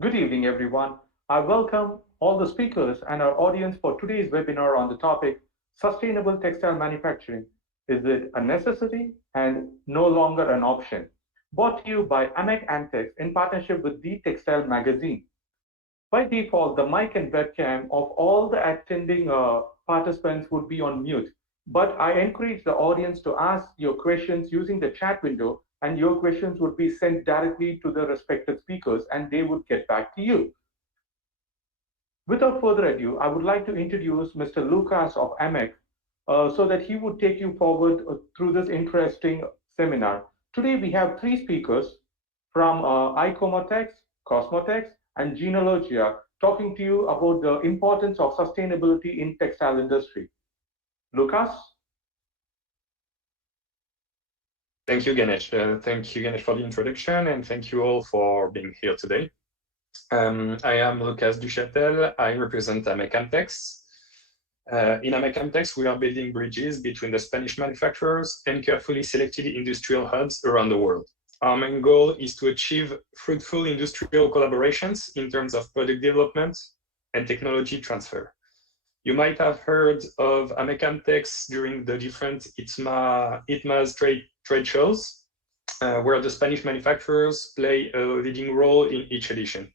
Good evening, everyone. I welcome all the speakers and our audience for today's webinar on the topic Sustainable Textile Manufacturing. Is it a necessity and no longer an option? Brought to you by amec amtex in partnership with The Textile Magazine. By default, the mic and webcam of all the attending participants would be on mute, but I encourage the audience to ask your questions using the chat window, and your questions would be sent directly to the respected speakers and they would get back to you. Without further ado, I would like to introduce Mr. Lucas of amec so that he would take you forward through this interesting seminar. Today we have three speakers from ICOMATEX, COSMOTEX, and Jeanologia talking to you about the importance of sustainability in textile industry. Lucas? Thank you, Ganesh. Thank you, Ganesh, for the introduction, and thank you all for being here today. I am Lucas Duchatel. I represent amec amtex. In amec amtex, we are building bridges between the Spanish manufacturers and carefully selected industrial hubs around the world. Our main goal is to achieve fruitful industrial collaborations in terms of product development and technology transfer. You might have heard of amec amtex during the different ITMA's trade shows, where the Spanish manufacturers play a leading role in each edition.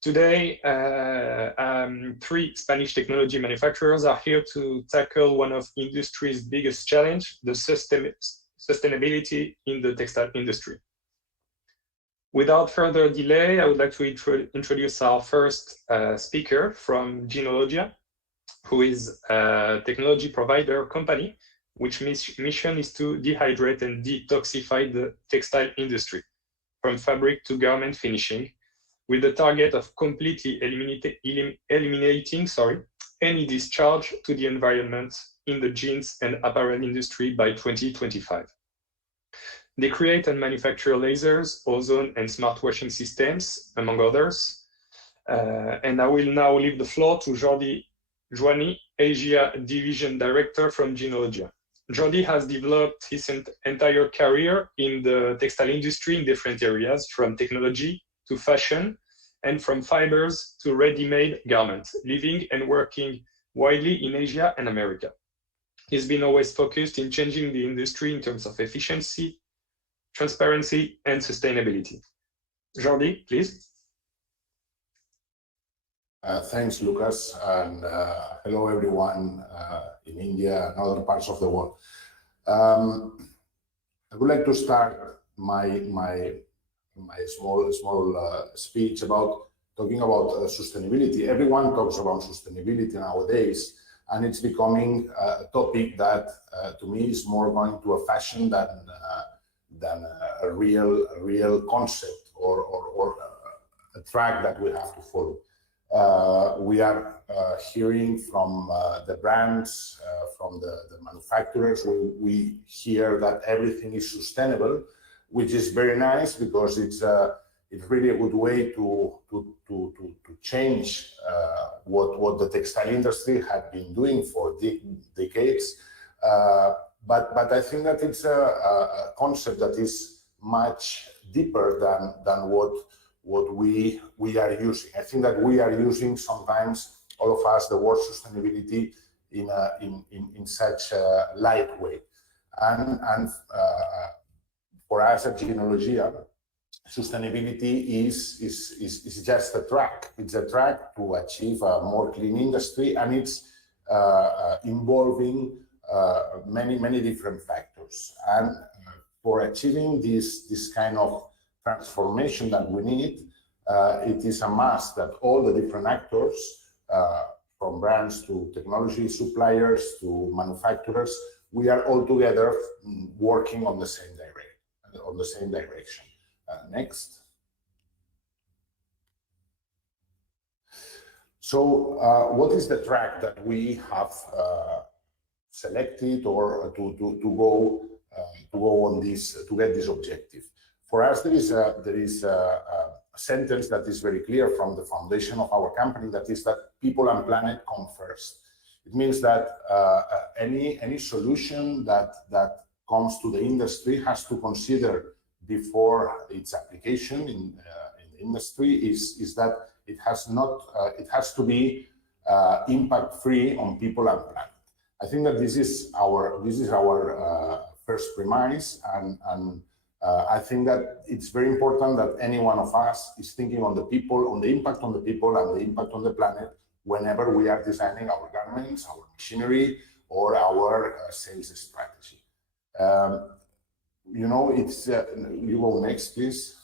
Today, three Spanish technology manufacturers are here to tackle one of industry's biggest challenge, the sustainability in the textile industry. Without further delay, I would like to introduce our first speaker from Jeanologia, who is a technology provider company, which mission is to dehydrate and detoxify the textile industry, from fabric to garment finishing, with the target of completely eliminating any discharge to the environment in the jeans and apparel industry by 2025. They create and manufacture lasers, ozone, and smart washing systems, among others. And I will now leave the floor to Jordi Joani, Asia Division Director from Jeanologia. Jordi has developed his entire career in the textile industry in different areas, from technology to fashion, and from fibers to ready-made garments, living and working widely in Asia and America. He's been always focused in changing the industry in terms of efficiency, transparency, and sustainability. Jordi, please. Thanks, Lucas, and hello everyone in India and other parts of the world. I would like to start my small speech about talking about sustainability. Everyone talks about sustainability nowadays, and it's becoming a topic that, to me, is more going to a fashion than a real concept or a track that we have to follow. We are hearing from the brands, from the manufacturers. We hear that everything is sustainable, which is very nice because it's really a good way to change what the textile industry had been doing for decades. But I think that it's a concept that is much deeper than what we are using. I think that we are using sometimes, all of us, the word sustainability in such a light way. And for us at Jeanologia, sustainability is just a track. It's a track to achieve a more clean industry, and it's involving many different factors. And for achieving this kind of transformation that we need, it is a must that all the different actors, from brands to technology suppliers to manufacturers, we are all together working on the same direction. Next. So, what is the track that we have selected or to go on this to get this objective? For us, there is a sentence that is very clear from the foundation of our company, that is that people and planet come first. It means that any solution that comes to the industry has to consider, before its application in the industry is that it has to be impact-free on people and planet. I think that this is our first premise, and I think that it's very important that any one of us is thinking on the people, on the impact on the people and the impact on the planet whenever we are designing our garments, our machinery, or our sales strategy. You know, it's you go next, please.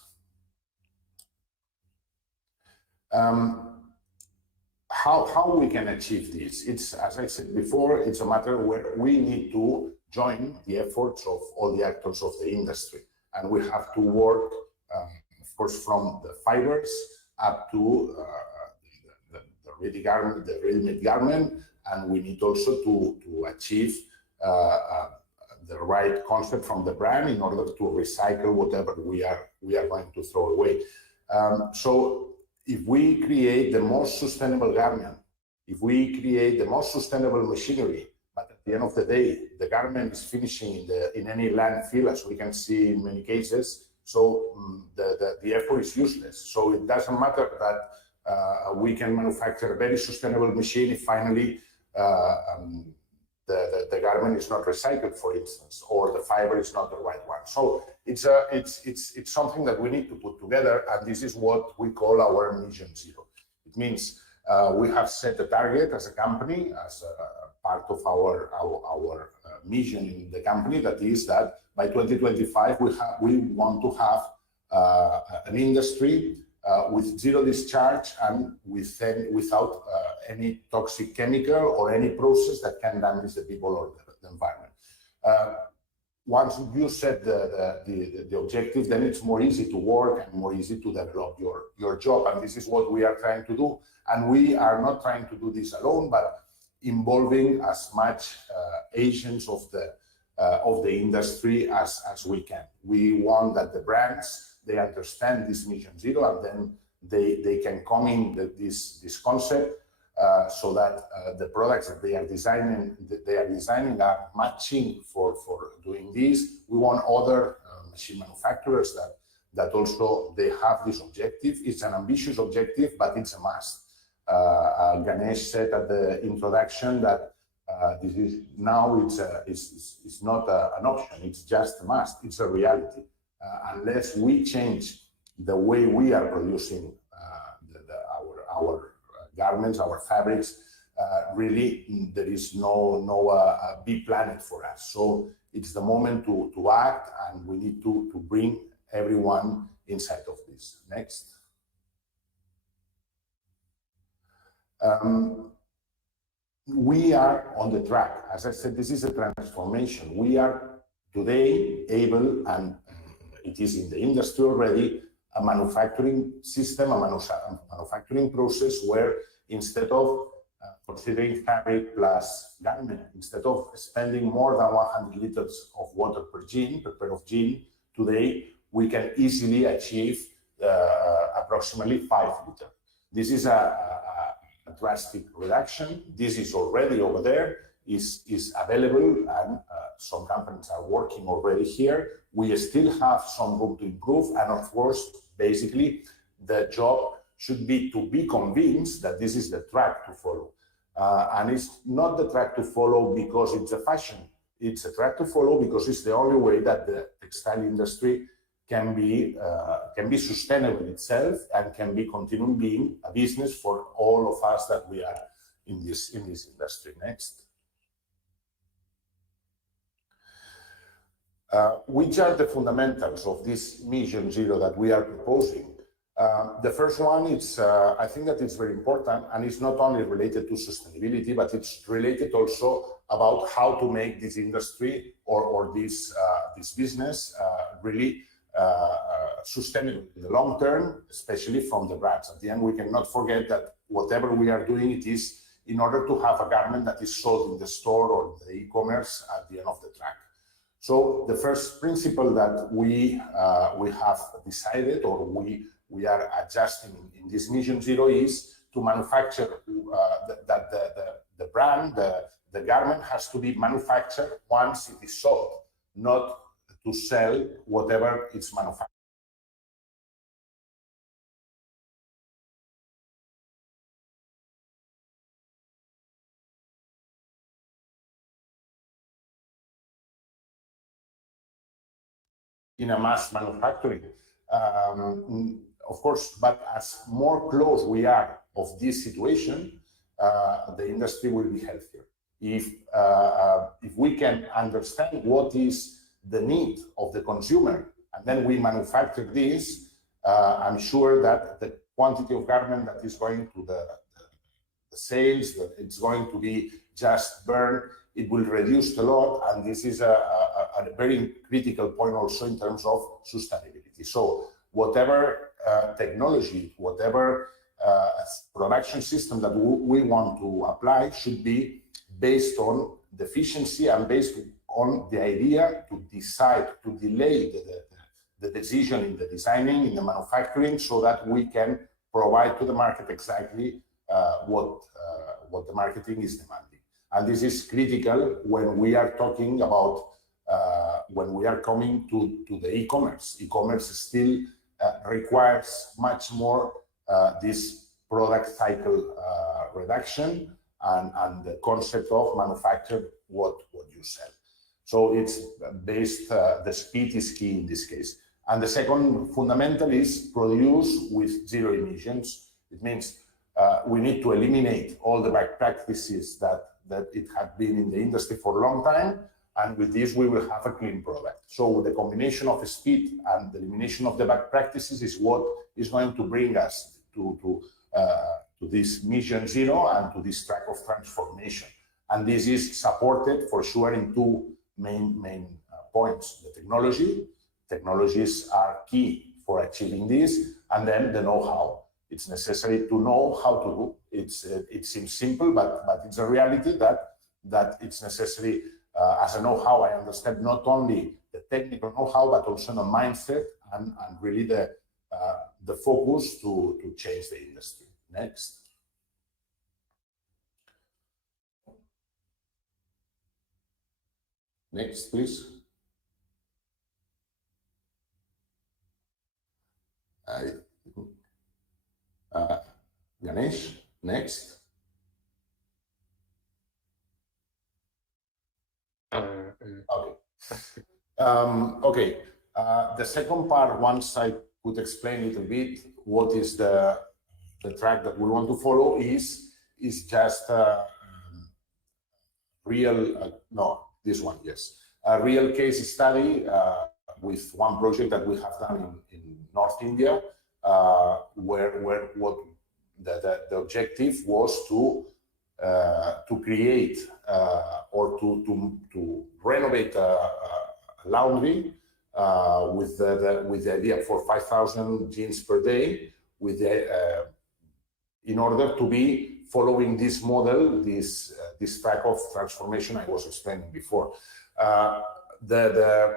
How we can achieve this? It's, as I said before, it's a matter where we need to join the efforts of all the actors of the industry, and we have to work, of course, from the fibers up to the ready garment, the ready-made garment, and we need also to achieve the right concept from the brand in order to recycle whatever we are going to throw away. So if we create the most sustainable garment, if we create the most sustainable machinery, but at the end of the day, the garment is finishing in any landfill, as we can see in many cases, so the effort is useless. So it doesn't matter that we can manufacture a very sustainable machine if finally the garment is not recycled, for instance, or the fiber is not the right one. So it's something that we need to put together, and this is what we call our Mission Zero. It means we have set a target as a company, as a part of our mission in the company, that is that by 2025 we want to have an industry with zero discharge and without any toxic chemical or any process that can damage the people or the environment. Once you set the objective, then it's more easy to work and more easy to develop your job. And this is what we are trying to do. And we are not trying to do this alone, but involving as much agents of the industry as we can. We want that the brands, they understand this Mission Zero, and then they can come in this concept so that the products that they are designing are matching for doing this. We want other machine manufacturers that also they have this objective. It's an ambitious objective, but it's a must. Ganesh said at the introduction that this is now it's not an option. It's just a must. It's a reality. Unless we change the way we are producing our garments, our fabrics, really there is no big planet for us. So it's the moment to act, and we need to bring everyone inside of this. Next. We are on the track. As I said, this is a transformation. We are today able, and it is in the industry already, a manufacturing system, a manufacturing process where instead of considering fabric plus garment, instead of spending more than 100 liters of water per pair of jean, today we can easily achieve approximately 5 liters. This is a drastic reduction. This is already over there, is available, and some companies are working already here. We still have some room to improve, and of course, basically, the job should be to be convinced that this is the track to follow. And it's not the track to follow because it's a fashion. It's a track to follow because it's the only way that the textile industry can be sustainable itself and can be continuing being a business for all of us that we are in this industry. Next. Which are the fundamentals of this Mission Zero that we are proposing? The first one is, I think that it's very important, and it's not only related to sustainability, but it's related also about how to make this industry or this business really sustainable in the long term, especially from the brands. At the end, we cannot forget that whatever we are doing, it is in order to have a garment that is sold in the store or the e-commerce at the end of the track. So the first principle that we have decided, or we are adjusting in this Mission Zero, is to manufacture that the brand, the garment has to be manufactured once it is sold, not to sell whatever it's manufactured. in a mass manufacturing. Of course, but as more close we are of this situation, the industry will be healthier. If we can understand what is the need of the consumer, and then we manufacture this, I'm sure that the quantity of garment that is going to the sales, that it's going to be just burned, it will reduce a lot, and this is a very critical point also in terms of sustainability. So whatever technology, whatever production system that we want to apply should be based on the efficiency and based on the idea to decide to delay the decision in the designing, in the manufacturing, so that we can provide to the market exactly what the marketing is demanding. And this is critical when we are talking about when we are coming to the e-commerce. E-commerce still requires much more this product cycle reduction and the concept of manufacture what you sell. So it's based, the speed is key in this case. And the second fundamental is produce with zero emissions. It means we need to eliminate all the bad practices that it had been in the industry for a long time. And with this, we will have a clean product. So the combination of speed and the elimination of the bad practices is what is going to bring us to this mission zero and to this track of transformation. And this is supported for sure in two main points. The technologies are key for achieving this, and then the know-how. It's necessary to know how to do. It seems simple, but it's a reality that it's necessary as a know-how. I understand not only the technical know-how, but also the mindset and really the focus to change the industry. Next. Next, please. Ganesh, next. Okay. Okay. The second part, once I could explain a little bit what is the track that we want to follow, is just real, no, this one, yes. A real case study with one project that we have done in North India, where what the objective was to create or to renovate a laundry with the idea for 5,000 jeans per day, with the in order to be following this model, this track of transformation I was explaining before. The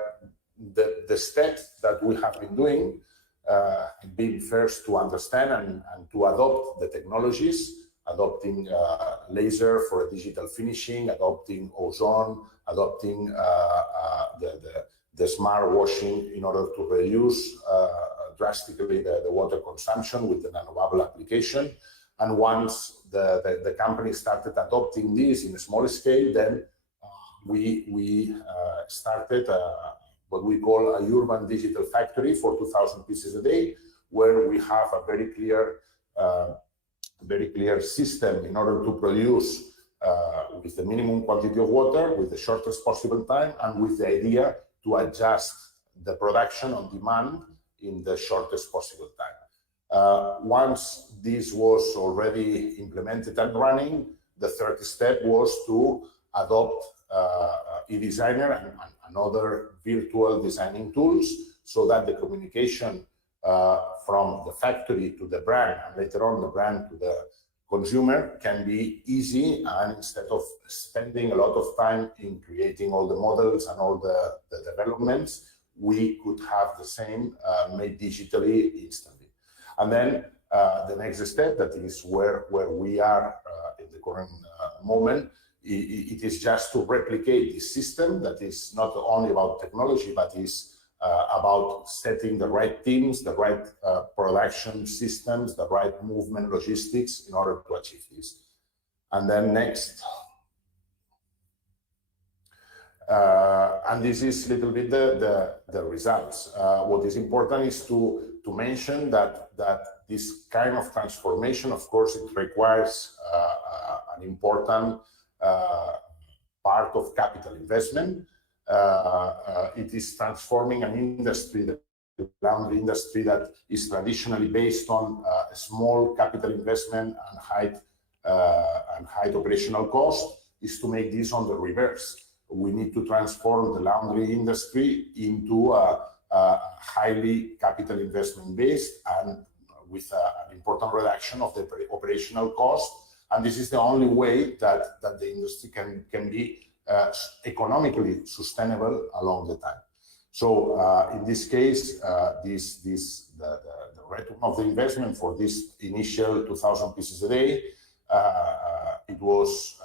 steps that we have been doing, being first to understand and to adopt the technologies, adopting laser for digital finishing, adopting ozone, adopting the smart washing in order to reduce drastically the water consumption with the nanobubble application. And once the company started adopting this in a small scale, then we started what we call a urban digital factory for 2,000 pieces a day, where we have a very clear system in order to produce with the minimum quantity of water, with the shortest possible time, and with the idea to adjust the production on demand in the shortest possible time. Once this was already implemented and running, the third step was to adopt eDesigner and other virtual designing tools, so that the communication from the factory to the brand, and later on the brand to the consumer, can be easy, and instead of spending a lot of time in creating all the models and all the developments, we could have the same made digitally instantly. And then the next step, that is where we are in the current moment, it is just to replicate this system that is not only about technology, but is about setting the right teams, the right production systems, the right movement logistics in order to achieve this. And then next. And this is a little bit the results. What is important is to mention that this kind of transformation, of course, it requires an important part of capital investment. It is transforming an industry, the laundry industry, that is traditionally based on small capital investment and high operational cost, is to make this on the reverse. We need to transform the laundry industry into a highly capital investment based and with an important reduction of the operational cost. And this is the only way that the industry can be economically sustainable along the time. So in this case, the return of the investment for this initial 2,000 pieces a day, it was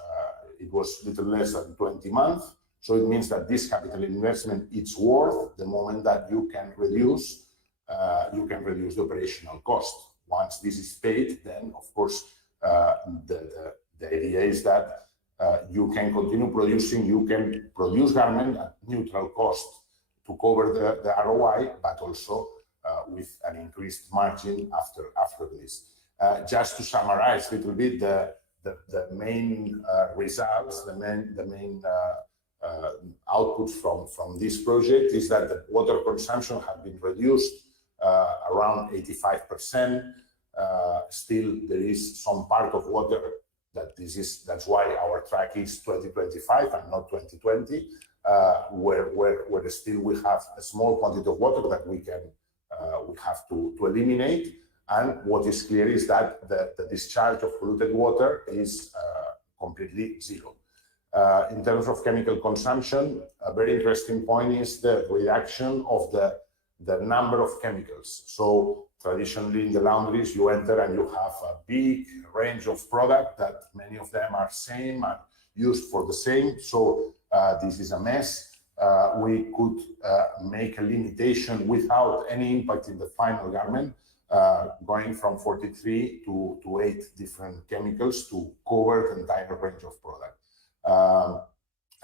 little less than 20 months. So it means that this capital investment is worth the moment that you can reduce the operational cost. Once this is paid, then of course the idea is that you can continue producing, you can produce garment at neutral cost to cover the ROI, but also with an increased margin after this. Just to summarize a little bit the main results, the main output from this project is that the water consumption has been reduced around 85%. Still, there is some part of water that's why our track is 2025 and not 2020, where still we have a small quantity of water that we have to eliminate. And what is clear is that the discharge of polluted water is completely zero. In terms of chemical consumption, a very interesting point is the reduction of the number of chemicals. So traditionally in the laundries, you enter and you have a big range of product that many of them are same and used for the same. So this is a mess. We could make a limitation without any impact in the final garment, going from 43 to 8 different chemicals to cover the entire range of product.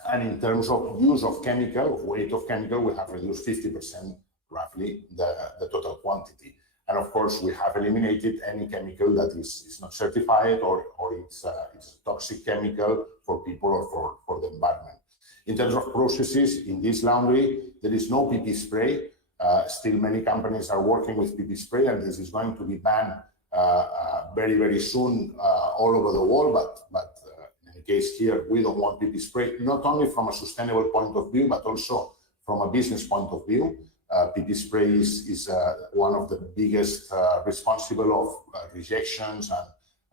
And in terms of use of chemical, of weight of chemical, we have reduced 50% roughly the total quantity. And of course, we have eliminated any chemical that is not certified or it's a toxic chemical for people or for the environment. In terms of processes, in this laundry, there is no PP spray. Still, many companies are working with PP spray, and this is going to be banned very, very soon all over the world. But in any case here, we don't want PP spray, not only from a sustainable point of view, but also from a business point of view. PP spray is one of the biggest responsible of rejections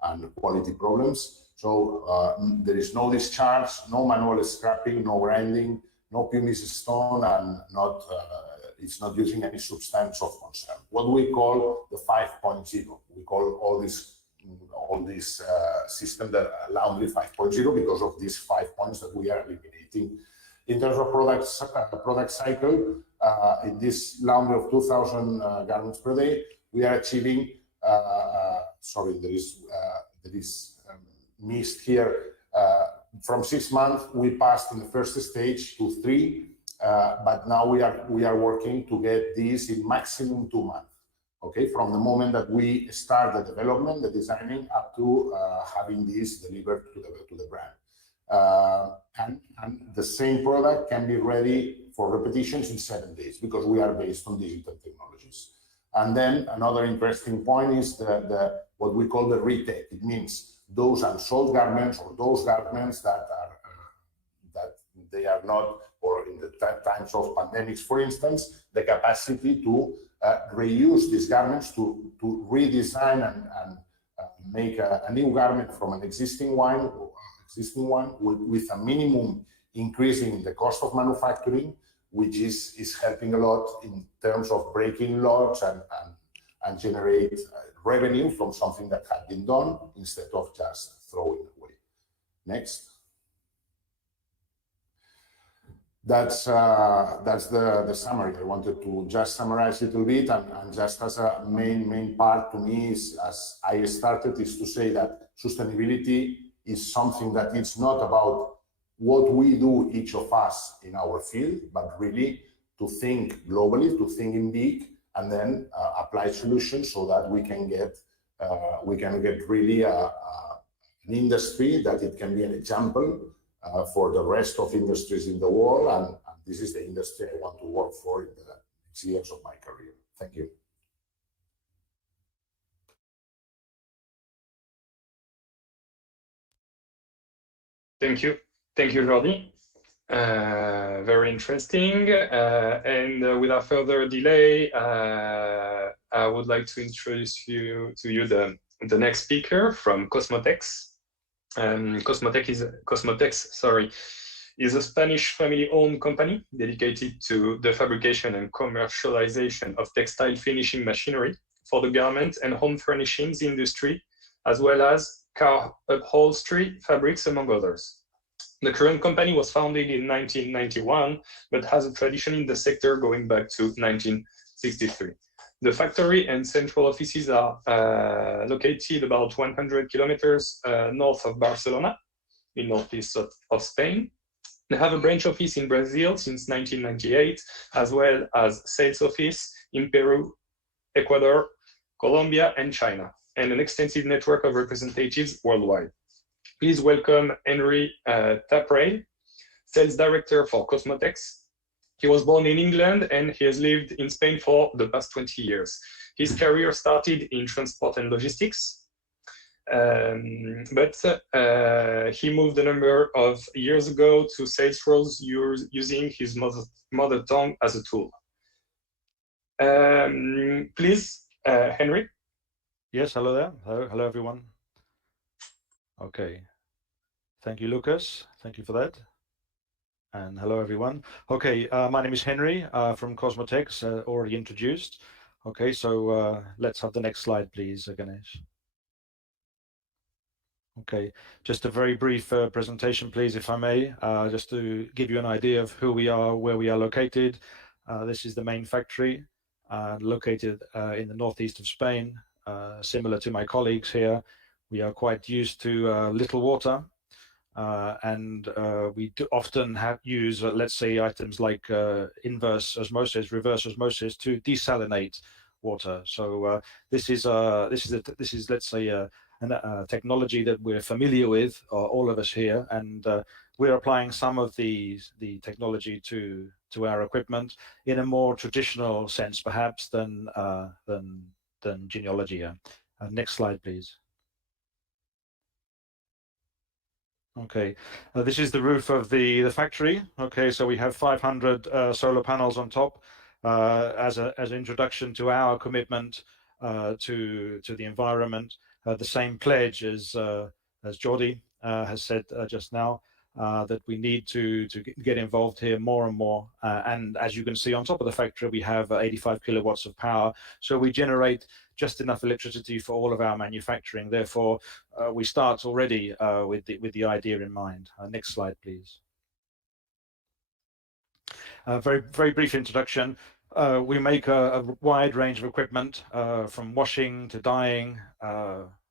and quality problems. So there is no discharge, no manual scrapping, no grinding, no pumice stone, and it's not using any substance of concern. What we call the 5.0. We call all this system the laundry 5.0 because of these 5 points that we are eliminating. In terms of product cycle, in this laundry of 2,000 garments per day, we are achieving. Sorry, there is missed here. From 6 months, we passed in the first stage to 3, but now we are working to get this in maximum 2 months. Okay, from the moment that we start the development, the designing, up to having this delivered to the brand. And the same product can be ready for repetitions in 7 days because we are based on digital technologies. And then another interesting point is what we call the retake. It means those unsold garments or those garments that they are not, or in the times of pandemics, for instance, the capacity to reuse these garments to redesign and make a new garment from an existing one with a minimum increase in the cost of manufacturing, which is helping a lot in terms of breaking lots and generate revenue from something that had been done instead of just throwing away. Next. That's the summary. I wanted to just summarize a little bit, and just as a main part to me is, as I started, is to say that sustainability is something that it's not about what we do, each of us in our field, but really to think globally, to think in big, and then apply solutions so that we can get really an industry that it can be an example for the rest of industries in the world, and this is the industry I want to work for in the next years of my career. Thank you. Thank you, Jordi. Very interesting. And without further delay, I would like to introduce you to the next speaker from COSMOTEX. COSMOTEX is a Spanish family-owned company dedicated to the fabrication and commercialization of textile finishing machinery for the garment and home furnishings industry, as well as car upholstery fabrics, among others. The current company was founded in 1991, but has a tradition in the sector going back to 1963. The factory and central offices are located about 100 kilometers north of Barcelona, in northeast of Spain. They have a branch office in Brazil since 1998, as well as sales office in Peru, Ecuador, Colombia, and China, and an extensive network of representatives worldwide. Please welcome Henry Tapray, Sales Director for COSMOTEX. He was born in England and he has lived in Spain for the past 20 years. His career started in transport and logistics, but he moved a number of years ago to sales roles using his mother tongue as a tool. Please, Henry. Yes, hello there. Hello everyone. Okay. Thank you, Lucas. Thank you for that. And hello, everyone. Okay, my name is Henry from COSMOTEX, already introduced. Okay, so let's have the next slide, please, Ganesh. Okay, just a very brief presentation, please, if I may, just to give you an idea of who we are, where we are located. This is the main factory, located in the northeast of Spain. Similar to my colleagues here, we are quite used to little water. And we do often use, let's say, items like inverse osmosis, reverse osmosis to desalinate water. So this is let's say a technology that we're familiar with, all of us here, and we're applying some of the technology to our equipment in a more traditional sense, perhaps, than Jeanologia. Next slide, please. Okay, this is the roof of the factory. Okay, so we have 500 solar panels on top as an introduction to our commitment to the environment. The same pledge as Jordi has said just now, that we need to get involved here more and more. And as you can see, on top of the factory, we have 85 kilowatts of power. So we generate just enough electricity for all of our manufacturing. Therefore, we start already with the idea in mind. Next slide, please. Very brief introduction. We make a wide range of equipment, from washing to dyeing,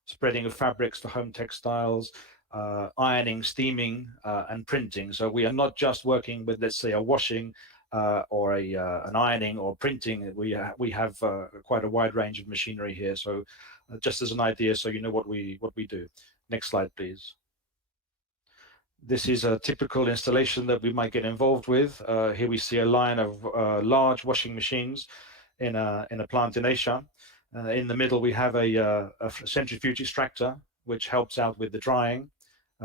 spreading of fabrics for home textiles, ironing, steaming, and printing. So we are not just working with, let's say, a washing or an ironing or printing. We have quite a wide range of machinery here. So just as an idea, so you know what we do. Next slide, please. This is a typical installation that we might get involved with. Here we see a line of large washing machines in a plant in Asia. In the middle, we have a centrifuge extractor, which helps out with the drying.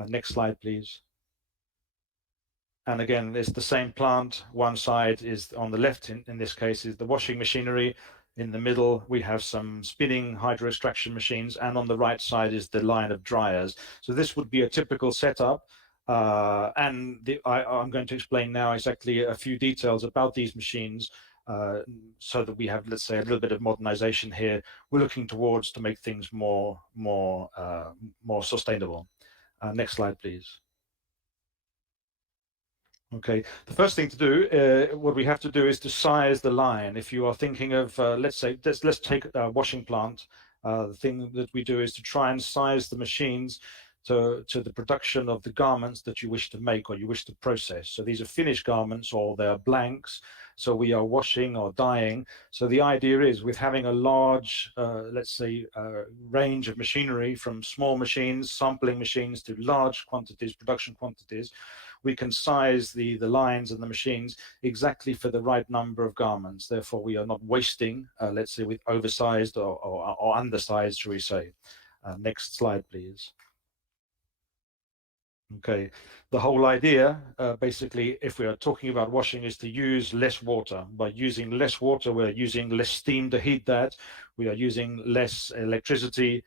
Next slide, please. And again, it's the same plant. One side is on the left, in this case, is the washing machinery. In the middle, we have some spinning hydro extraction machines. And on the right side is the line of dryers. So this would be a typical setup. I'm going to explain now exactly a few details about these machines, so that we have, let's say, a little bit of modernization here. We're looking towards to make things more sustainable. Next slide, please. Okay, the first thing to do, what we have to do is to size the line. If you are thinking of, let's take a washing plant, the thing that we do is to try and size the machines to the production of the garments that you wish to make or you wish to process. So these are finished garments or they're blanks. So we are washing or dyeing. So the idea is with having a large, let's say, range of machinery from small machines, sampling machines to large quantities, production quantities, we can size the lines and the machines exactly for the right number of garments. Therefore, we are not wasting, let's say, with oversized or undersized, shall we say. Next slide, please. Okay, the whole idea, basically, if we are talking about washing, is to use less water. By using less water, we're using less steam to heat that. We are using less electricity.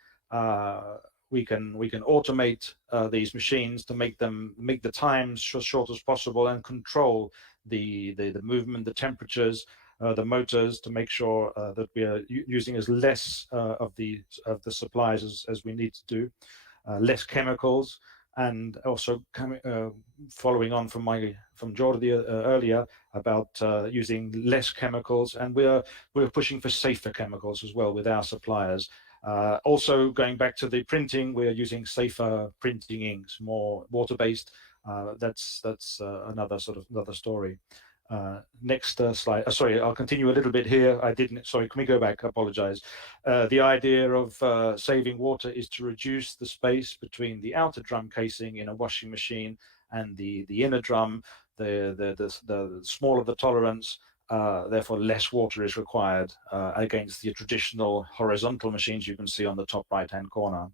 We can automate these machines to make the times short as possible and control the movement, the temperatures, the motors, to make sure that we are using as less of the supplies as we need to do, less chemicals. And also following on from Jordi earlier about using less chemicals, and we're pushing for safer chemicals as well with our suppliers. Also going back to the printing, we are using safer printing inks, more water-based. That's another story. Next slide. Sorry, I'll continue a little bit here. Sorry, can we go back? I apologize. The idea of saving water is to reduce the space between the outer drum casing in a washing machine and the inner drum. The smaller the tolerance, therefore less water is required against the traditional horizontal machines you can see on the top right-hand corner.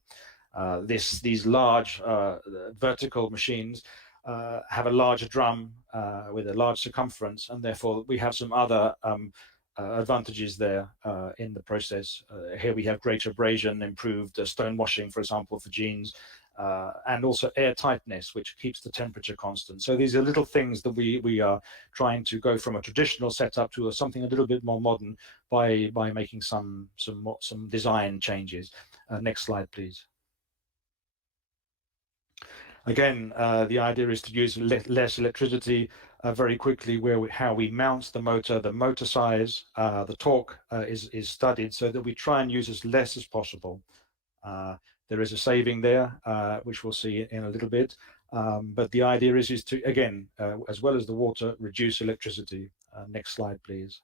These large vertical machines have a larger drum with a large circumference, and therefore we have some other advantages there in the process. Here we have greater abrasion, improved stone washing, for example, for jeans, and also air tightness, which keeps the temperature constant. So these are little things that we are trying to go from a traditional setup to something a little bit more modern by making some design changes. Next slide, please. Again, the idea is to use less electricity very quickly. How we mount the motor size, the torque is studied so that we try and use as less as possible. There is a saving there, which we'll see in a little bit. But the idea is to, again, as well as the water, reduce electricity. Next slide, please.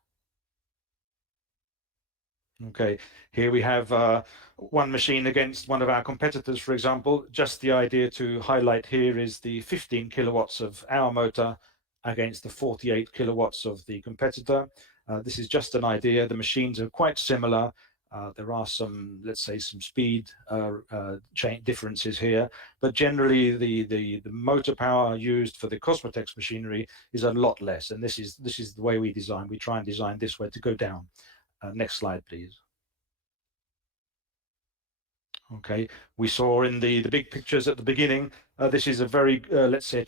Okay, here we have one machine against one of our competitors, for example. Just the idea to highlight here is the 15 kilowatts of our motor against the 48 kilowatts of the competitor. This is just an idea. The machines are quite similar. There are some, let's say, some speed chain differences here, but generally the motor power used for the COSMOTEX machinery is a lot less, and this is the way we design. We try and design this way to go down. Next slide, please. Okay, we saw in the big pictures at the beginning, this is a very, let's say, a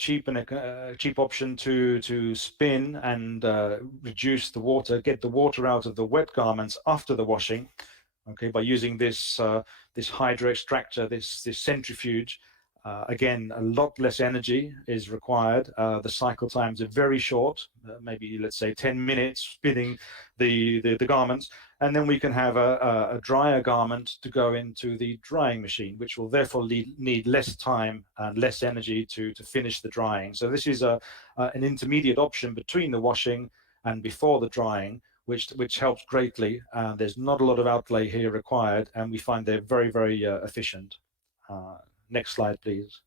cheap option to spin and reduce the water, get the water out of the wet garments after the washing. Okay, by using this hydro extractor, this centrifuge. Again, a lot less energy is required. The cycle times are very short, maybe let's say 10 minutes spinning the garments, and then we can have a drier garment to go into the drying machine, which will therefore need less time and less energy to finish the drying. So this is an intermediate option between the washing and before the drying, which helps greatly. There's not a lot of outlay here required, and we find they're very, very efficient. Next slide, please.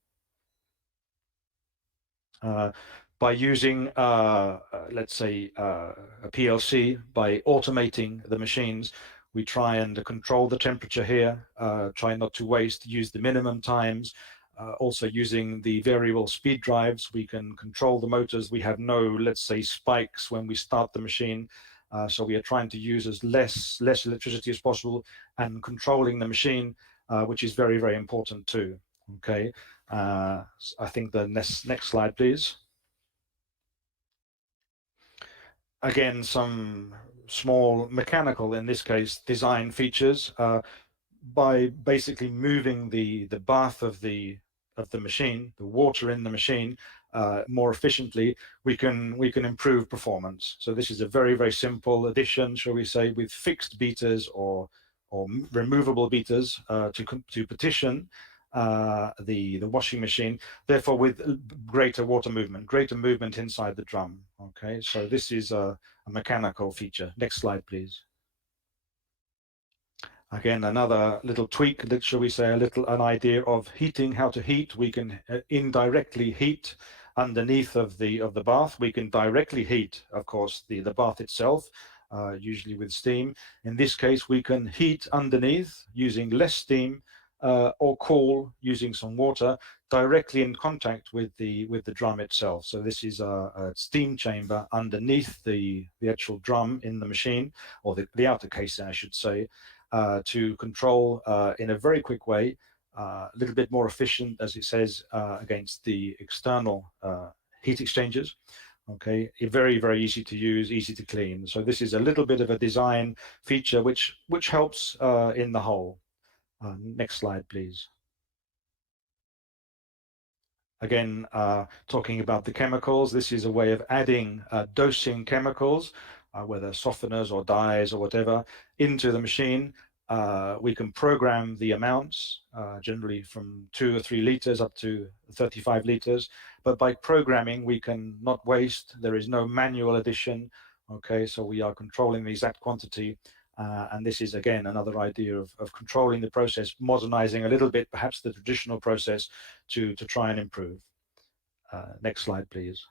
By using, let's say, a PLC, by automating the machines, we try and control the temperature here, try not to waste, use the minimum times. Also using the variable speed drives, we can control the motors. We have no, let's say, spikes when we start the machine. So we are trying to use as less electricity as possible and controlling the machine, which is very, very important too. Okay, I think the next slide, please. Again, some small mechanical, in this case, design features. By basically moving the bath of the machine, the water in the machine, more efficiently, we can improve performance. So this is a very, very simple addition, shall we say, with fixed beaters or removable beaters to partition the washing machine, therefore with greater water movement, greater movement inside the drum. Okay, so this is a mechanical feature. Next slide, please. Again, another little tweak, that shall we say, an idea of heating, how to heat. We can indirectly heat underneath of the bath. We can directly heat, of course, the bath itself, usually with steam. In this case, we can heat underneath using less steam, or cool using some water directly in contact with the drum itself. So this is a steam chamber underneath the actual drum in the machine, or the outer casing, I should say, to control in a very quick way, a little bit more efficient, as it says, against the external heat exchangers. Okay, very, very easy to use, easy to clean. So this is a little bit of a design feature which helps in the whole. Next slide, please. Again, talking about the chemicals, this is a way of adding dosing chemicals, whether softeners or dyes or whatever, into the machine. We can program the amounts, generally from 2 or 3 liters up to 35 liters. But by programming, we can not waste. There is no manual addition. Okay, so we are controlling the exact quantity. And this is, again, another idea of controlling the process, modernizing a little bit, perhaps the traditional process, to try and improve. Next slide, please.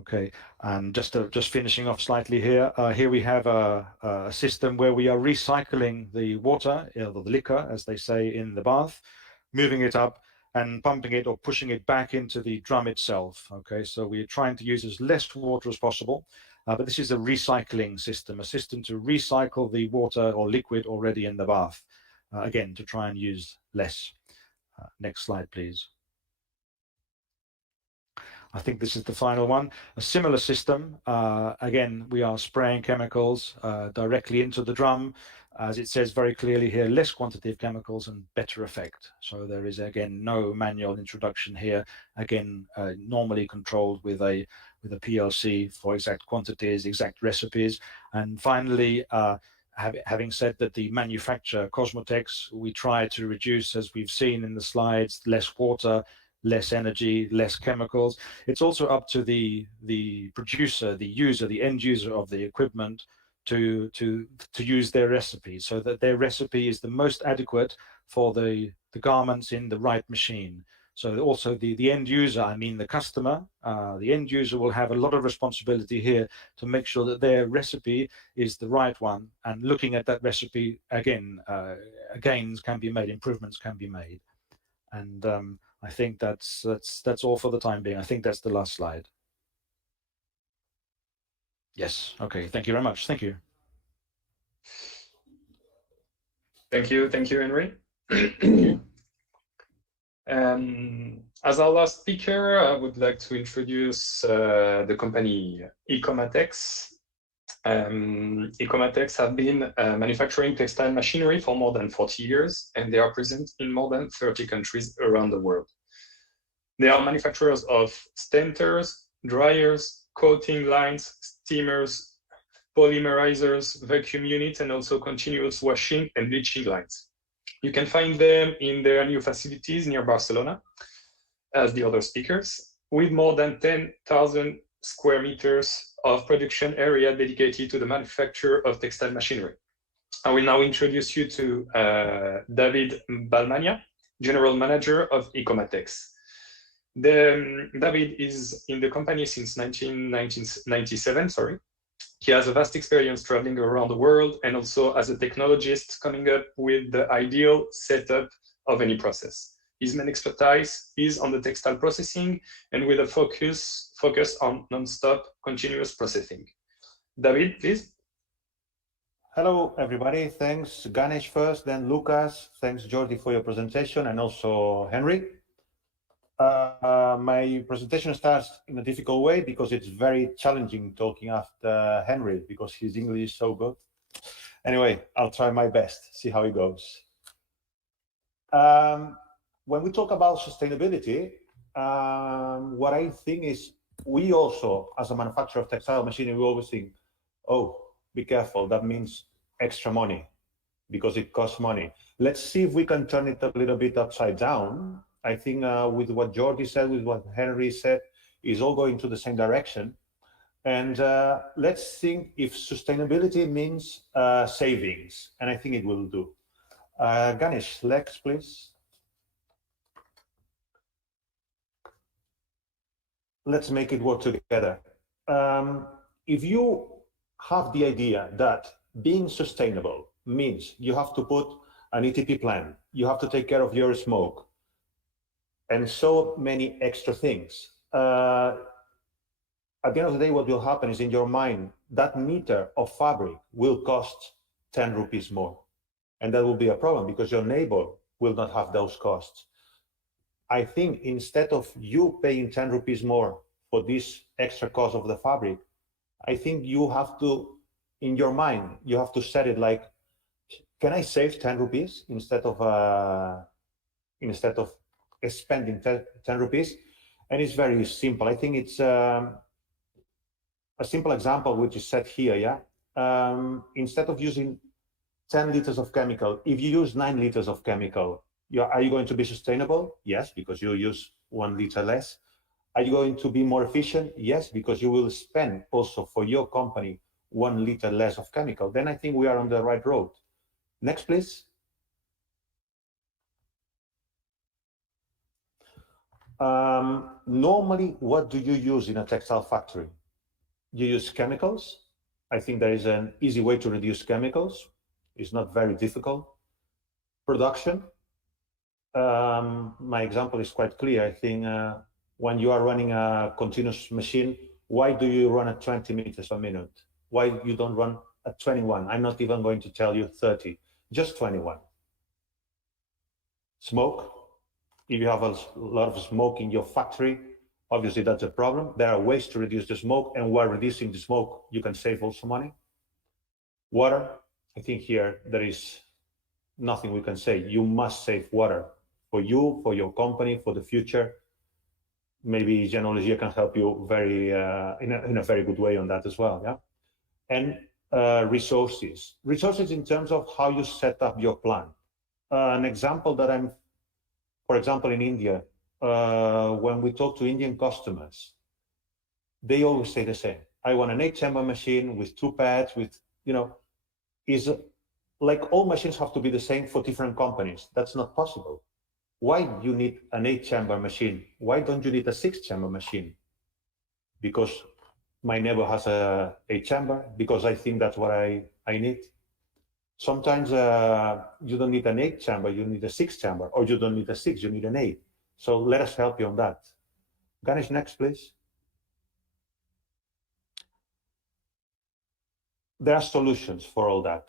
Okay, and just finishing off slightly here. Here we have a system where we are recycling the water, or the liquor, as they say, in the bath, moving it up and pumping it or pushing it back into the drum itself. Okay, so we're trying to use as less water as possible. But this is a recycling system, a system to recycle the water or liquid already in the bath, again, to try and use less. Next slide, please. I think this is the final one. A similar system. Again, we are spraying chemicals directly into the drum. As it says very clearly here, less quantity of chemicals and better effect. So there is, again, no manual introduction here. Again, normally controlled with a PLC for exact quantities, exact recipes. And finally, having said that the manufacturer, COSMOTEX, we try to reduce, as we've seen in the slides, less water, less energy, less chemicals. It's also up to the producer, the user, the end user of the equipment to use their recipe, so that their recipe is the most adequate for the garments in the right machine. So also the end user, I mean the customer, the end user will have a lot of responsibility here to make sure that their recipe is the right one. And looking at that recipe, again, gains can be made, improvements can be made. And I think that's all for the time being. I think that's the last slide. Yes. Okay. Thank you very much. Thank you. Thank you, Henry. As our last speaker, I would like to introduce the company ICOMATEX. ICOMATEX have been manufacturing textile machinery for more than 40 years, and they are present in more than 30 countries around the world. They are manufacturers of stampers, dryers, coating lines, steamers, polymerizers, vacuum units, and also continuous washing and bleaching lines. You can find them in their new facilities near Barcelona, as the other speakers, with more than 10,000 square meters of production area dedicated to the manufacture of textile machinery. I will now introduce you to David Balmania, General Manager of ICOMATEX. David is in the company since 1997, sorry. He has a vast experience traveling around the world and also as a technologist coming up with the ideal setup of any process. His main expertise is on the textile processing and with a focus on non-stop continuous processing. David, please. Hello, everybody. Thanks, Ganesh first, then Lucas. Thanks, Jordi, for your presentation, and also Henry. My presentation starts in a difficult way because it's very challenging talking after Henry because his English is so good. Anyway, I'll try my best, see how it goes. When we talk about sustainability, what I think is we also, as a manufacturer of textile machinery, we always think, oh, be careful, that means extra money. because it costs money. Let's see if we can turn it a little bit upside down. I think with what Jordi said, with what Henry said, is all going to the same direction. And let's think if sustainability means savings, and I think it will do. Ganesh, next, please. Let's make it work together. If you have the idea that being sustainable means you have to put an ETP plan, you have to take care of your smoke, and so many extra things. At the end of the day, what will happen is in your mind, that meter of fabric will cost 10 rupees more. And that will be a problem because your neighbor will not have those costs. I think instead of you paying 10 rupees more for this extra cost of the fabric, I think you have to, in your mind, you have to set it like, can I save 10 rupees instead of spending 10 rupees? And it's very simple. I think it's a simple example, which is set here, yeah? Instead of using 10 liters of chemical, if you use 9 liters of chemical, are you going to be sustainable? Yes, because you use 1 liter less. Are you going to be more efficient? Yes, because you will spend also for your company 1 liter less of chemical. Then I think we are on the right road. Next, please. Normally, what do you use in a textile factory? You use chemicals. I think there is an easy way to reduce chemicals. It's not very difficult. Production. My example is quite clear. I think when you are running a continuous machine, why do you run at 20 meters a minute? Why you don't run at 21? I'm not even going to tell you 30, just 21. Smoke. If you have a lot of smoke in your factory, obviously that's a problem. There are ways to reduce the smoke, and while reducing the smoke, you can save also money. Water. I think here there is nothing we can say. You must save water for you, for your company, for the future. Maybe Jeanologia can help you in a very good way on that as well. Yeah, and resources. Resources in terms of how you set up your plant. An example that for example, in India, when we talk to Indian customers, they always say the same. I want an 8-chamber machine with 2 pads, with, is like all machines have to be the same for different companies. That's not possible. Why do you need an 8-chamber machine? Why don't you need a 6-chamber machine? Because my neighbor has a 8-chamber, because I think that's what I need. Sometimes you don't need an 8-chamber, you need a 6-chamber, or you don't need a 6, you need an 8. So let us help you on that. Ganesh, next, please. There are solutions for all that.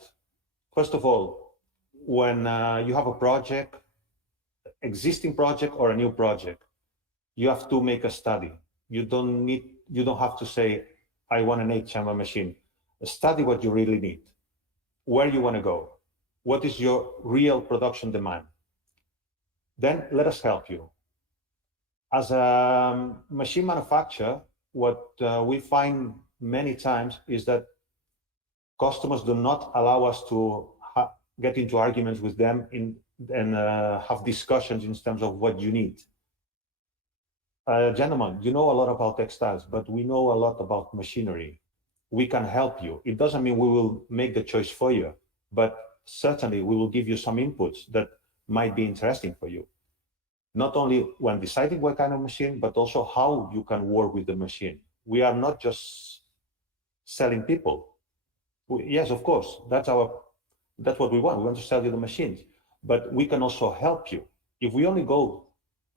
First of all, when you have a project, existing project or a new project, you have to make a study. You don't have to say, I want an 8-chamber machine. Study what you really need, where you want to go, what is your real production demand. Then let us help you. As a machine manufacturer, what we find many times is that customers do not allow us to get into arguments with them and have discussions in terms of what you need. Gentlemen, you know a lot about textiles, but we know a lot about machinery. We can help you. It doesn't mean we will make the choice for you, but certainly we will give you some inputs that might be interesting for you. Not only when deciding what kind of machine, but also how you can work with the machine. We are not just selling people. Yes, of course, that's what we want. We want to sell you the machines, but we can also help you. If we only go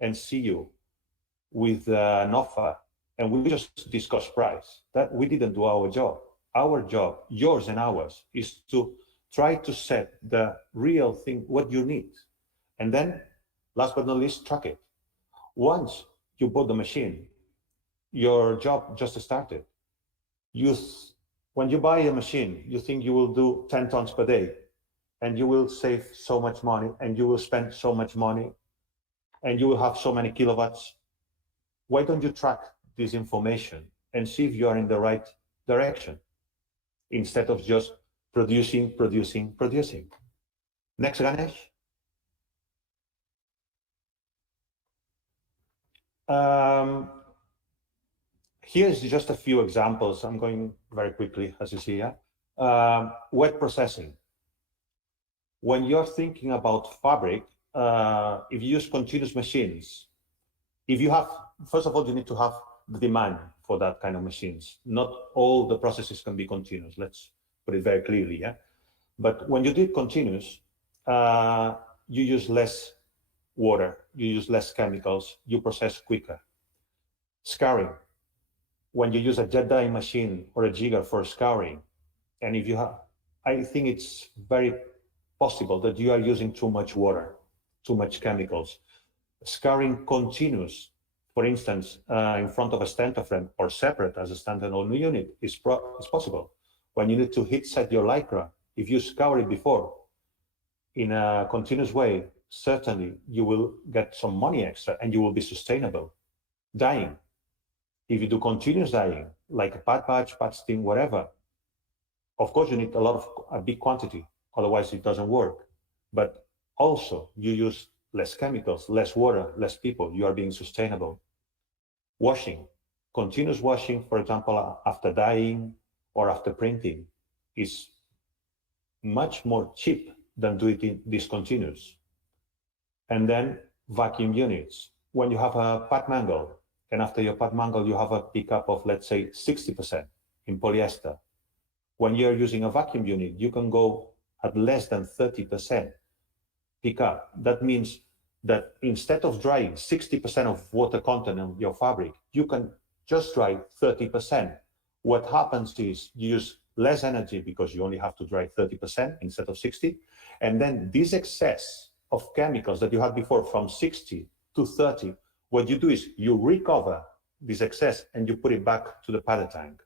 and see you with an offer and we just discuss price, that we didn't do our job. Our job, yours and ours, is to try to set the real thing, what you need. And then, last but not least, track it. Once you bought the machine, your job just started. When you buy a machine, you think you will do 10 tons per day, and you will save so much money, and you will spend so much money, and you will have so many kilowatts. Why don't you track this information and see if you are in the right direction, instead of just producing? Next, Ganesh. Here's just a few examples. I'm going very quickly, as you see here. Wet processing. When you're thinking about fabric, if you use continuous machines, if you have, first of all, you need to have the demand for that kind of machines. Not all the processes can be continuous. Let's put it very clearly, yeah? But when you do continuous, you use less water, you use less chemicals, you process quicker. Scouring. When you use a jet dyeing machine or a jigger for scouring, and if you have, I think it's very possible that you are using too much water, too much chemicals. Scouring continuous, for instance, in front of a stanter frame or separate as a standalone unit is possible. When you need to heat set your lycra, if you scour it before in a continuous way, certainly you will get some money extra and you will be sustainable. Dyeing. If you do continuous dyeing, like a pad batch, pad steam, whatever, of course you need a big quantity, otherwise it doesn't work. But also you use less chemicals, less water, less people, you are being sustainable. Washing, continuous washing, for example, after dyeing or after printing is much more cheap than doing it discontinuous. And then vacuum units. When you have a pad mangle, and after your pad mangle, you have a pickup of, let's say, 60% in polyester. When you're using a vacuum unit, you can go at less than 30% pickup. That means that instead of drying 60% of water content of your fabric, you can just dry 30%. What happens is you use less energy because you only have to dry 30% instead of 60. And then this excess of chemicals that you had before from 60 to 30, what you do is you recover this excess and you put it back to the pallet tank.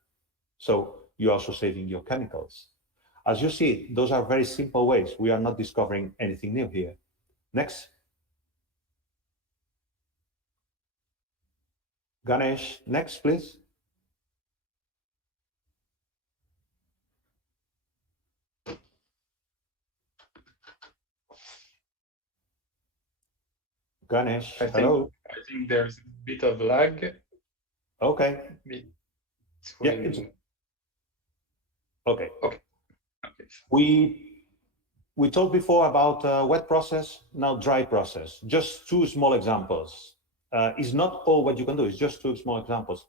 So you're also saving your chemicals. As you see, those are very simple ways. We are not discovering anything new here. Next. Ganesh, next, please. Ganesh, hello. I think there's a bit of lag. Okay. Yeah, okay. Okay. We talked before about wet process, now dry process. Just two small examples. It's not all what you can do, it's just two small examples.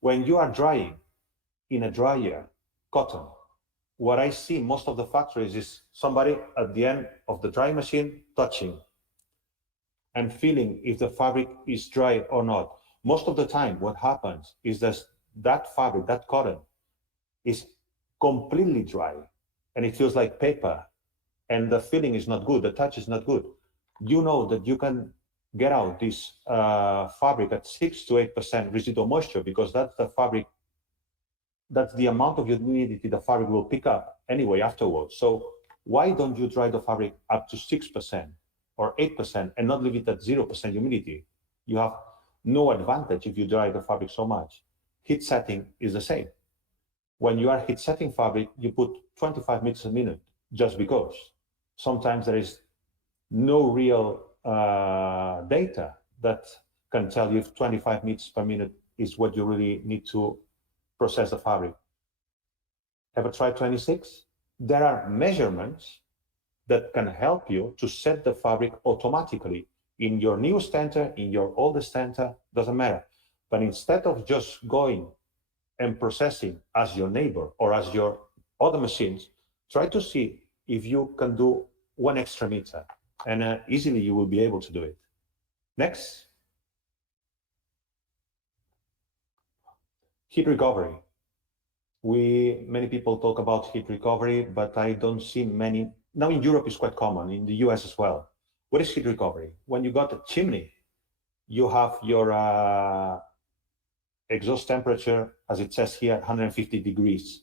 When you are drying in a dryer, cotton, what I see most of the factories is somebody at the end of the drying machine touching and feeling if the fabric is dry or not. Most of the time, what happens is that fabric, that cotton, is completely dry and it feels like paper and the feeling is not good, the touch is not good. You know that you can get out this fabric at 6 to 8% residual moisture because that's the fabric, that's the amount of humidity the fabric will pick up anyway afterwards. So why don't you dry the fabric up to 6% or 8% and not leave it at 0% humidity? You have no advantage if you dry the fabric so much. Heat setting is the same. When you are heat setting fabric, you put 25 meters a minute just because. Sometimes there is no real data that can tell you if 25 meters per minute is what you really need to process the fabric. Ever tried 26? There are measurements that can help you to set the fabric automatically in your new stanter, in your oldest stanter, doesn't matter. But instead of just going and processing as your neighbor or as your other machines, try to see if you can do 1 extra meter, and easily you will be able to do it. Next. Heat recovery. Many people talk about heat recovery, but I don't see many. Now in Europe it's quite common, in the US as well. What is heat recovery? When you got a chimney, you have your exhaust temperature, as it says here, 150 degrees.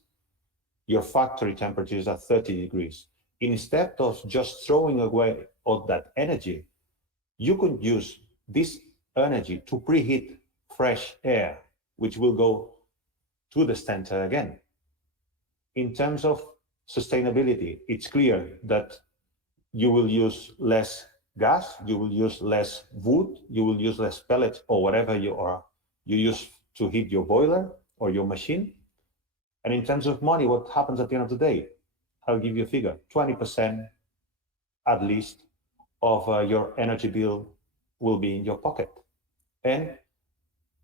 Your factory temperature is at 30 degrees. Instead of just throwing away all that energy, you could use this energy to preheat fresh air, which will go to the stanter again. In terms of sustainability, it's clear that you will use less gas, you will use less wood, you will use less pellets or whatever you use to heat your boiler or your machine. And in terms of money, what happens at the end of the day? I'll give you a figure, 20% at least of your energy bill will be in your pocket. And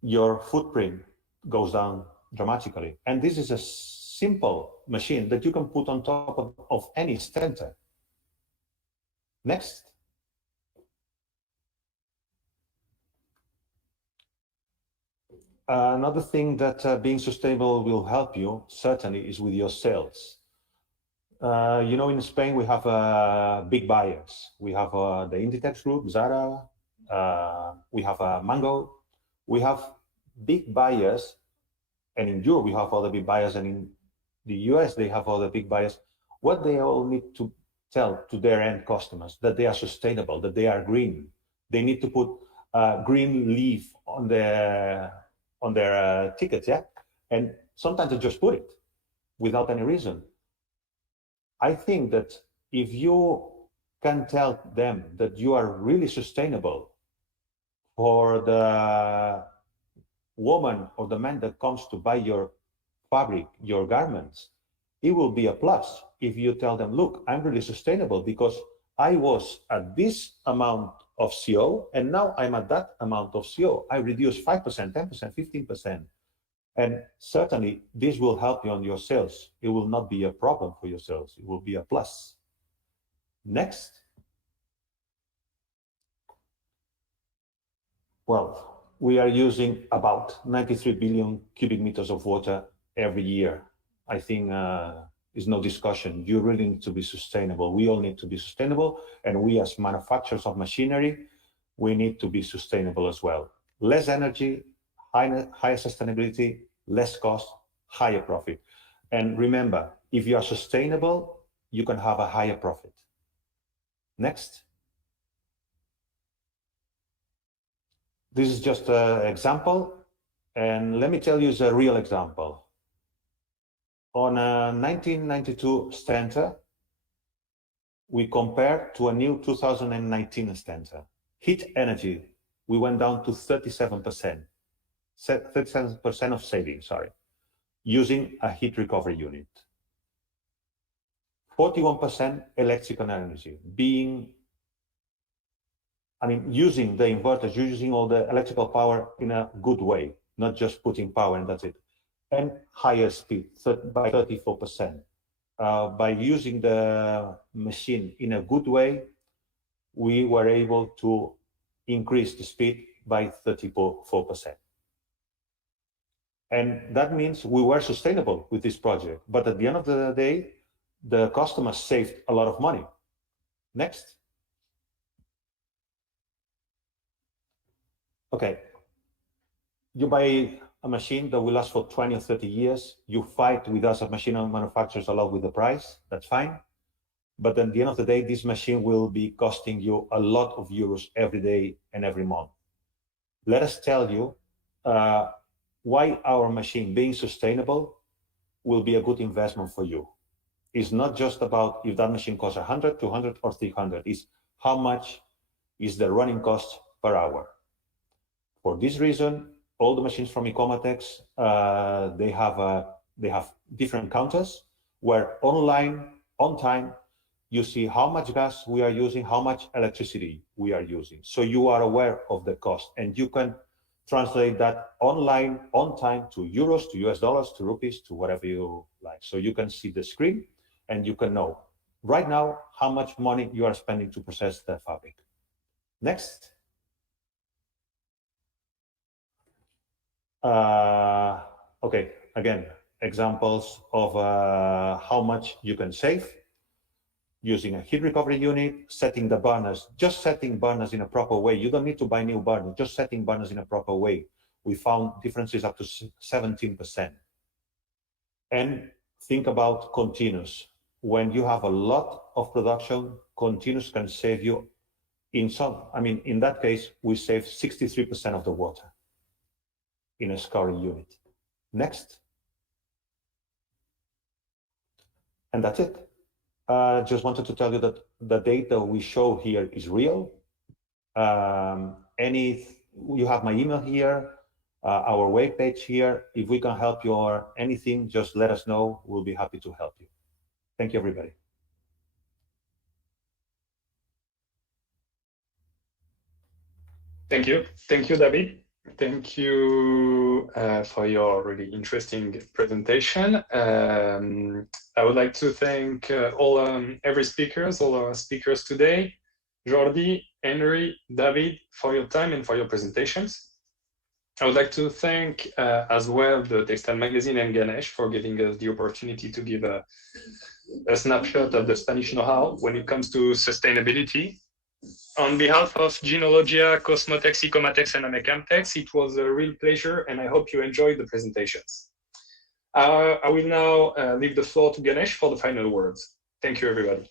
your footprint goes down dramatically. And this is a simple machine that you can put on top of any stentor. Next. Another thing that being sustainable will help you, certainly, is with your sales. You know, in Spain, we have big buyers. We have the Inditex group, Zara, we have Mango. We have big buyers, and in Europe, we have other big buyers, and in the US, they have other big buyers. What they all need to tell to their end customers, that they are sustainable, that they are green. They need to put green leaf on their tickets, yeah? And sometimes they just put it without any reason. I think that if you can tell them that you are really sustainable for the woman or the man that comes to buy your fabric, your garments, it will be a plus if you tell them, look, I'm really sustainable because I was at this amount of CO and now I'm at that amount of CO. I reduced 5%, 10%, 15%. And certainly this will help you on your sales. It will not be a problem for your sales. It will be a plus. Next. Well, we are using about 93 billion cubic meters of water every year. I think is no discussion. You really need to be sustainable. We all need to be sustainable. And we as manufacturers of machinery, we need to be sustainable as well. Less energy, higher sustainability, less cost, higher profit. And remember, if you are sustainable, you can have a higher profit. Next. This is just an example. And let me tell you, it's a real example. On a 1992 stentor, we compared to a new 2019 stentor. Heat energy, we went down to 37%. 37% of savings, sorry, using a heat recovery unit. 41% electrical energy, using the inverters, using all the electrical power in a good way, not just putting power and that's it. And higher speed by 34%. By using the machine in a good way, we were able to increase the speed by 34%. And that means we were sustainable with this project. But at the end of the day, the customers saved a lot of money. Next. Okay. You buy a machine that will last for 20 or 30 years. You fight with us as machine manufacturers a lot with the price. That's fine. But at the end of the day, this machine will be costing you a lot of euros every day and every month. Let us tell you why our machine being sustainable will be a good investment for you. It's not just about if that machine costs 100, 200, or 300. It's how much is the running cost per hour. For this reason, all the machines from ICOMATEX, they have different counters where online, on time, you see how much gas we are using, how much electricity we are using. So you are aware of the cost and you can translate that online, on time, to euros, to US dollars, to rupees, to whatever you like. So you can see the screen and you can know right now how much money you are spending to process the fabric. Next. Okay, again, examples of how much you can save using a heat recovery unit, setting the burners, just setting burners in a proper way. You don't need to buy new burners, just setting burners in a proper way. We found differences up to 17%. And think about continuous. When you have a lot of production, continuous can save you in that case, we save 63% of the water in a scouring unit. Next. And that's it. Just wanted to tell you that the data we show here is real. You have my email here, our webpage here. If we can help you or anything, just let us know. We'll be happy to help you. Thank you, everybody. Thank you. Thank you, David. Thank you for your really interesting presentation. I would like to thank all our speakers today, Jordi, Henry, David, for your time and for your presentations. I would like to thank as well the Textile Magazine and Ganesh for giving us the opportunity to give a snapshot of the Spanish know-how when it comes to sustainability. On behalf of Jeanologia, COSMOTEX, ICOMATEX, and amec, it was a real pleasure, and I hope you enjoyed the presentations. I will now leave the floor to Ganesh for the final words. Thank you, everybody.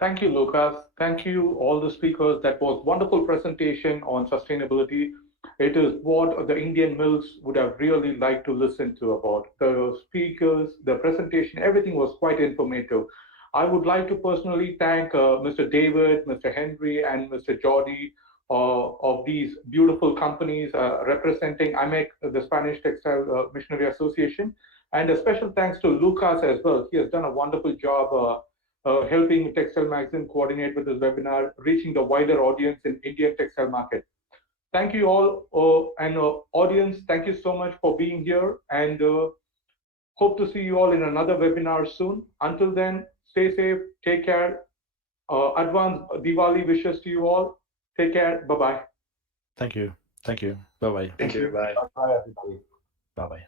Thank you, Lucas. Thank you, all the speakers. That was wonderful presentation on sustainability. It is what the Indian mills would have really liked to listen to about. The speakers, the presentation, everything was quite informative. I would like to personally thank Mr. David, Mr. Henry, and Mr. Jordi of these beautiful companies representing AMEC, the Spanish Textile Missionary Association. And a special thanks to Lucas as well. He has done a wonderful job helping Textile Magazine coordinate with this webinar, reaching the wider audience in Indian textile market. Thank you all, and audience, thank you so much for being here, and hope to see you all in another webinar soon. Until then, stay safe, take care. Advance Diwali wishes to you all. Take care. Bye-bye. Thank you. Thank you. Bye-bye. Thank you. Bye. Bye, everybody. Bye-bye.